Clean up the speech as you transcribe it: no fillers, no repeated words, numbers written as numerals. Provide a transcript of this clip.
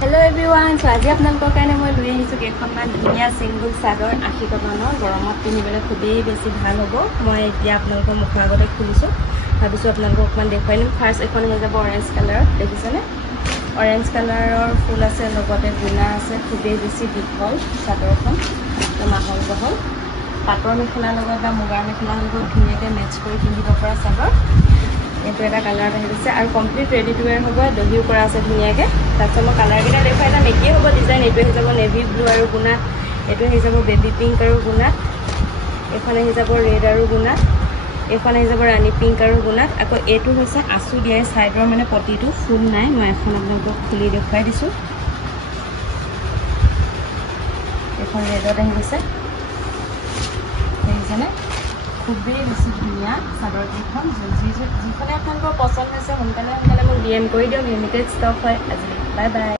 Hello everyone, so আজি আপোনালোকৰ কাৰণে মই লৈ আহিছোঁ কেইখনমান ধুনীয়া সিংগল চাদৰ 80 টকানৰ গৰমত পিন্ধিবলৈ খুবেই বেছি ভাল হ'ব। মই এতিয়া আপোনালোকৰ মুখৰ আগতে খুলিছোঁ, ভাবিছোঁ আপোনালোকক অকণমান দেখুৱাই দিম। ফাৰ্ষ্ট এখন হৈ যাব অৰেঞ্জ কালাৰ, দেখিছেনে? অৰেঞ্জ কালাৰৰ ফুল আছে, লগতে গুণা আছে, খুবেই বেছি দীঘল চাদৰখন, মাহল বহল। পাটৰ মেখেলাৰ লগত বা মুগাৰ মেখেলাৰ লগত ধুনীয়াকৈ মেচ কৰি পিন্ধিব পৰা চাদৰ। এইটো এটা কালাৰ আহি গৈছে আৰু কমপ্লিট ৰেডি টু ৱেৰ হ'ব, দহিও কৰা আছে ধুনীয়াকৈ। তাৰপিছত মই কালাৰকেইটা দেখুৱাই যাম, একেই হ'ব ডিজাইন। এইটো আহি যাব নেভি ব্লু আৰু গুণাত, এইটো আহি যাব বেবী পিংক আৰু গুণাত, এইখন আহি যাব ৰেড আৰু গুণাত, এইখন আহি যাব ৰাণী পিংক আৰু গুণাত। আকৌ এইটো হৈছে আঁচু দিয়াই ছাইডৰ মানে পটিটো ফুল নাই, মই এখন আপোনালোকক খুলি দেখুৱাই দিছোঁ। এইখন ৰেডত আহি গৈছে, দেখিছেনে? খুবেই বেছি ধুনীয়া চাদৰকেইখন। যিখনে আপোনালোকৰ পচন্দ হৈছে সোনকালে মোক DM কৰি দিয়ক, লিমিটেড ষ্টক হয় আজি। Bye bye.